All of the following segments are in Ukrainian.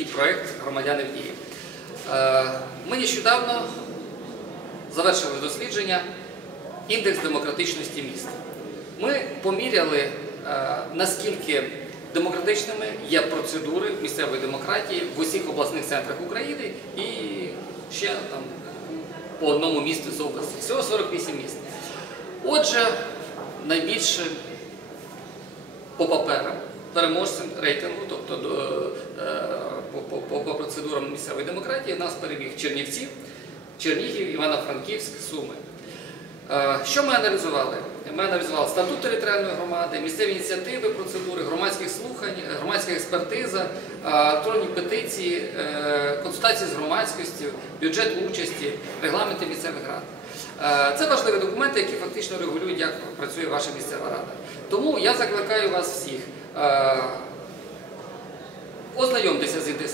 проєкт Громадяни в дії. Е, Ми нещодавно завершили дослідження індекс демократичності міст. Ми поміряли, е, наскільки демократичними є процедури місцевої демократії в усіх обласних центрах України і ще там по одному місту з області. Всього 48 міст. Отже, найбільше по паперам переможцем рейтингу, тобто е, по, по, процедурам місцевої демократії, нас переміг Чернівці, Чернігів, Івано-Франківськ, Суми. Е, Що ми аналізували? Ми аналізували статут територіальної громади, місцеві ініціативи, процедури, громадських слухань, громадська експертиза, е, електронні петиції, е, консультації з громадськістю, бюджет участі, регламенти місцевих рад. Це важливі документи, які фактично регулюють, як працює ваша місцева рада. Тому я закликаю вас всіх.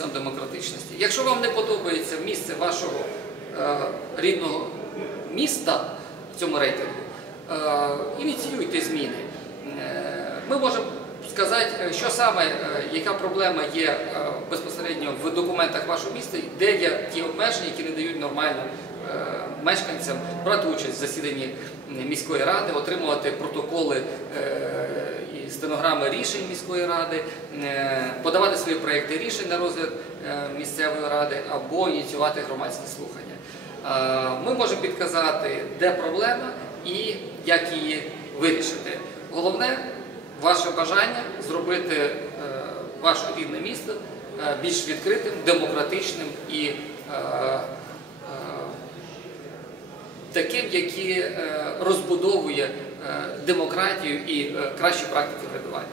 Індексом демократичності. Якщо вам не подобається місце вашого е, рідного міста в цьому рейтингу, е, ініціюйте зміни. Е, ми можемо сказати, що саме, яка проблема є безпосередньо в документах вашого міста, де є ті обмеження, які не дають нормально мешканцям брати участь в засіданні міської ради, отримувати протоколи стенограми рішень міської ради, е, подавати свої проекти рішень на розгляд е, місцевої ради або ініціювати громадські слухання. Е, Ми можемо підказати, де проблема і як її вирішити. Головне ваше бажання зробити ваше рідне місто більш відкритим, демократичним і таким, який е, розбудовує е, демократію і е, кращі практики врядування.